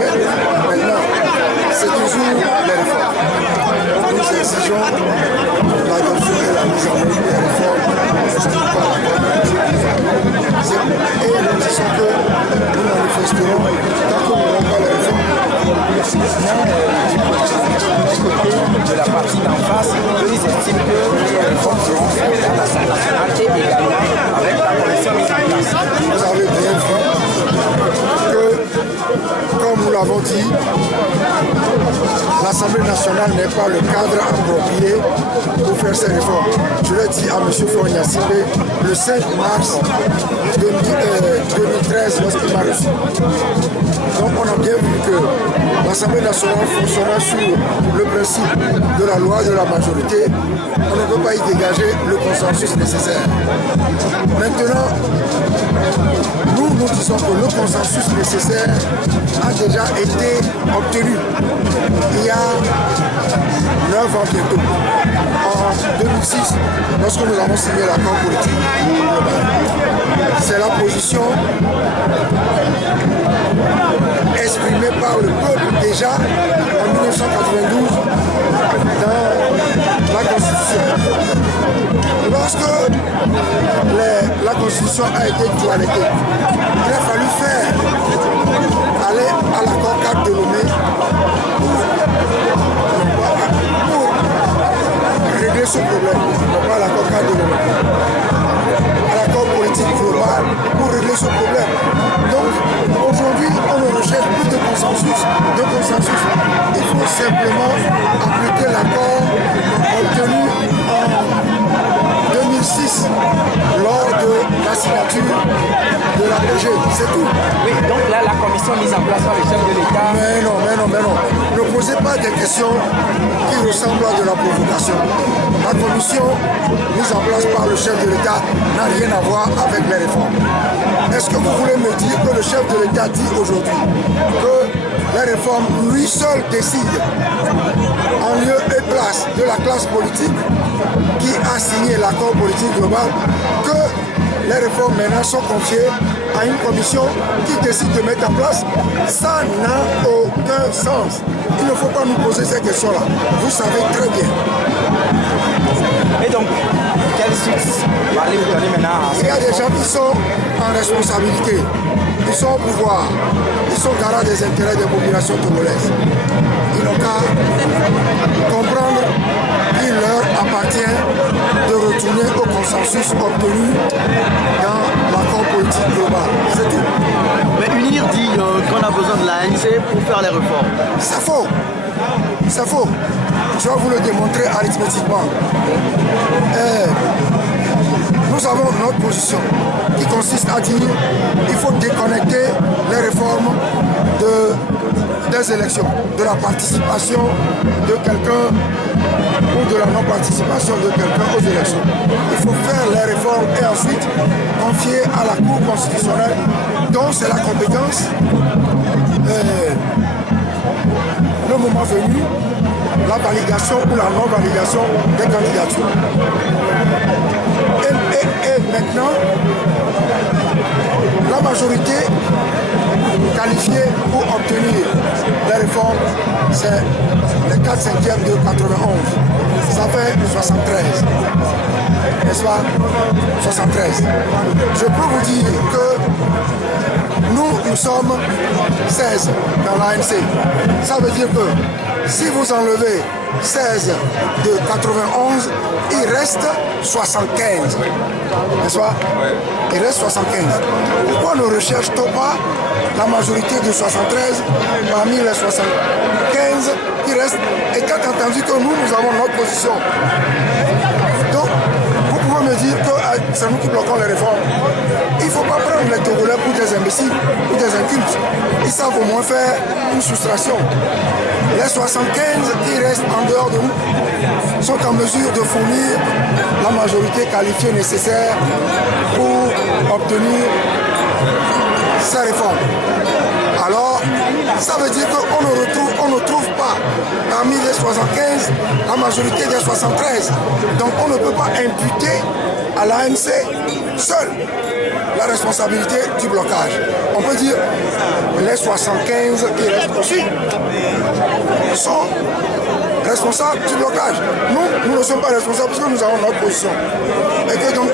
Mais maintenant, c'est toujours les réformes. Nous exigeons l'adoption et la mise en œuvre des réformes. Et nous disons que nous manifesterons tant que nous n'aurons pas les réformes. De la partie d'en face, ils estiment que les réformes seront faites dans l'Assemblée nationale et également avec la commission mise en place. Vous avez bien vu que, comme nous l'avons dit, l'Assemblée nationale n'est pas le cadre approprié pour faire ces réformes. Je l'ai dit à M. Fournier le 5 mars 2013 lorsqu'il m'a reçu. Donc on a bien vu que l'Assemblée nationale fonctionnant sur le principe de la loi de la majorité, on ne peut pas y dégager le consensus nécessaire. Maintenant, nous disons que le consensus nécessaire a déjà été obtenu il y a 9 ans bientôt, en 2006, lorsque nous avons signé l'accord politique. C'est la position exprimée par le peuple déjà en 1992 dans la Constitution. Lorsque la Constitution a été toilettée, il a fallu aller à l'accord 4 de Lomé pour régler ce problème. Pas l'accord 4 de Lomé, à l'accord politique global pour régler ce problème. Donc aujourd'hui, on ne recherche plus de consensus. Il faut simplement appliquer l'accord obtenu en 2006 lors de la signature de la PG, c'est tout. Oui, donc là, la commission mise en place par le chef de l'État... Mais non. Ne posez pas des questions qui ressemblent à de la provocation. La commission mise en place par le chef de l'État n'a rien à voir avec les réformes. Est-ce que vous voulez me dire que le chef de l'État dit aujourd'hui que les réformes, lui seul décide en lieu et place de la classe politique qui a signé l'accord politique global, que les réformes maintenant sont confiées à une commission qui décide de mettre en place? Ça n'a aucun sens. Il ne faut pas nous poser ces questions-là. Vous savez très bien. Et donc, quelle suite allez-vous donner maintenant? Il y a des gens qui sont en responsabilité. Ils sont au pouvoir. Ils sont garants des intérêts des populations togolaises. Ils n'ont qu'à comprendre qu'il leur appartient de retourner au consensus obtenu dans l'accord politique global. C'est tout. Mais UNIR dit qu'on a besoin de l'ANC pour faire les réformes. C'est faux. C'est faux. Je vais vous le démontrer arithmétiquement. Nous avons notre position qui consiste à dire qu'il faut déconnecter les réformes des élections, de la participation de quelqu'un ou de la non-participation de quelqu'un aux élections. Il faut faire les réformes et ensuite confier à la Cour constitutionnelle, dont c'est la compétence, le moment venu, la validation ou la non-validation des candidatures. Et maintenant, la majorité qualifiée pour obtenir les réformes, c'est les 4/5 de 91. Ça fait 73. N'est-ce pas? 73. Je peux vous dire que nous sommes 16 dans l'ANC. Ça veut dire que si vous enlevez 16 de 91, il reste 75. N'est-ce pas? Il reste 75. Pourquoi ne recherche-t-on pas la majorité de 73 parmi les 75 qui restent, étant entendu que nous avons notre position? Donc, vous pouvez me dire que c'est nous qui bloquons les réformes. Il ne faut pas prendre les Togolais pour des imbéciles ou des incultes. Ils savent au moins faire une soustraction. Les 75 qui restent en dehors de nous sont en mesure de fournir la majorité qualifiée nécessaire pour obtenir ces réformes. Alors, ça veut dire qu'on ne trouve pas parmi les 75 la majorité des 73. Donc on ne peut pas imputer à l'ANC seule la responsabilité du blocage. On peut dire les 75 qui restent aussi sont responsables du blocage. Nous ne sommes pas responsables parce que nous avons notre position. Et que donc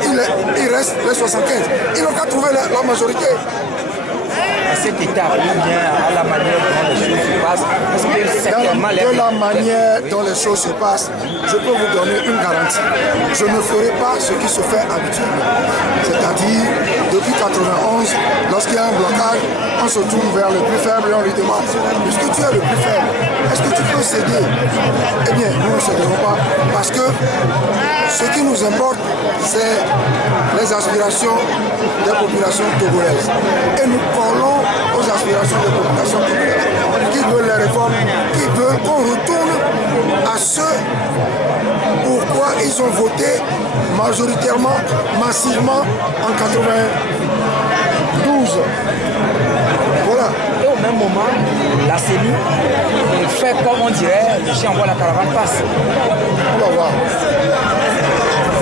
il reste les 75. Ils n'ont qu'à trouver la majorité. À cette étape, ou bien à la manière dont les choses se passent, parce que certainement de la manière dont les choses se passent, je peux vous donner une garantie. Je ne ferai pas ce qui se fait habituellement. C'est-à-dire, depuis 91, lorsqu'il y a un blocage, on se tourne vers le plus faible et on lui demande, puisque tu es le plus faible, est-ce que tu peux céder? Eh bien, nous ne céderons pas, parce que ce qui nous importe, c'est les aspirations des populations togolaises. Et nous parlons aux aspirations des populations togolaises qui veulent les réformes, qui veulent qu'on retourne à ce pourquoi ils ont voté majoritairement, massivement en 92. Voilà. Et au même moment, la CENI fait comme on dirait, le chien voit la caravane passe. On va voir.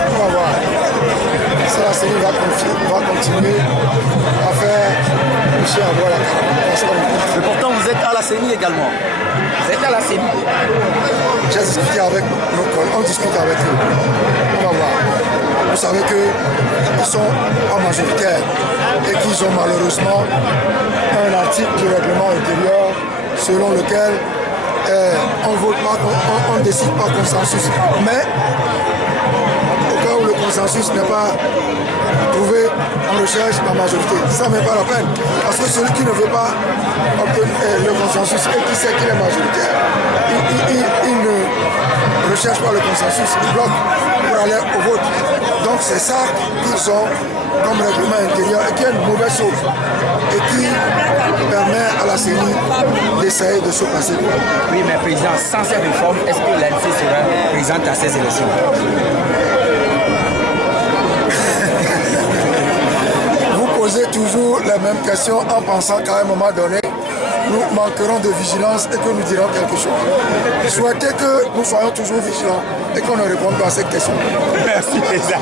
On va voir. Si la CENI va continuer à faire le chien voit la caravane passe. Mais pourtant, vous êtes à la CENI également. Vous êtes à la CENI. J'ai discuté avec nos collègues, on discute avec eux. On va voir. Vous savez qu'ils sont pas majoritaires et qu'ils ont malheureusement un article du règlement intérieur selon lequel on ne décide pas consensus. Mais au cas où le consensus n'est pas trouvé, on recherche la majorité. Ça n'est pas la peine. Parce que celui qui ne veut pas obtenir le consensus et qui sait qu'il est majoritaire, il ne recherche pas le consensus, il bloque pour aller au vote. Donc c'est ça qu'ils ont comme règlement intérieur et qui est une mauvaise chose et qui permet à la CENI d'essayer de se passer. Oui, mais président, sans ces réformes, est-ce que l'ANC sera présente à ces élections? Vous posez toujours les mêmes questions en pensant qu'à un moment donné, nous manquerons de vigilance et que nous dirons quelque chose. Souhaitez que nous soyons toujours vigilants et qu'on ne réponde pas à cette question. Merci, président.